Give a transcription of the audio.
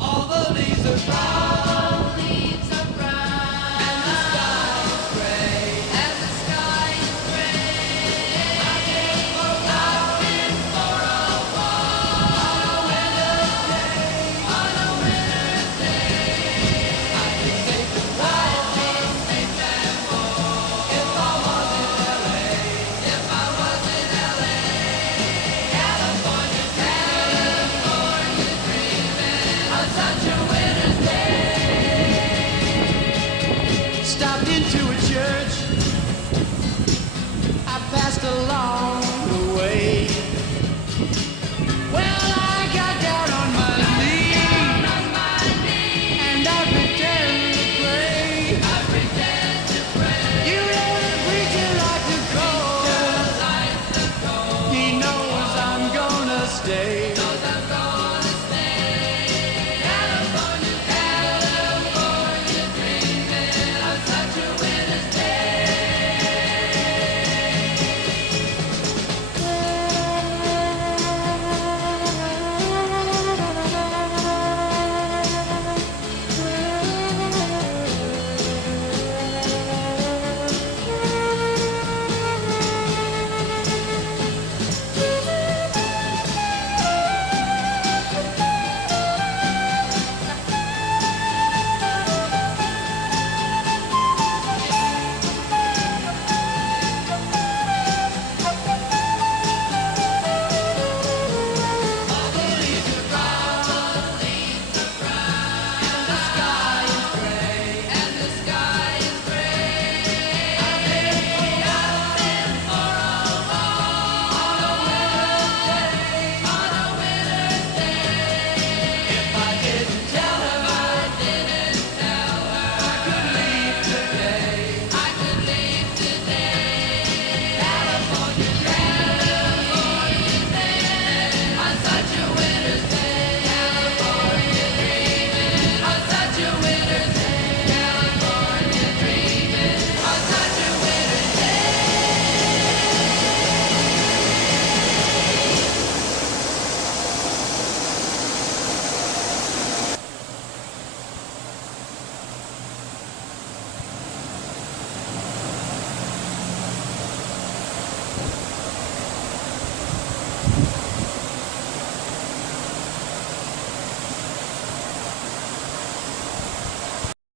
All the leaves are brown, and the sky is gray, I've been for a walk on a winter's day. I'd be safe and warm if I was in LA. California dreaming on such a winter's day. Stopped into a church. I passed along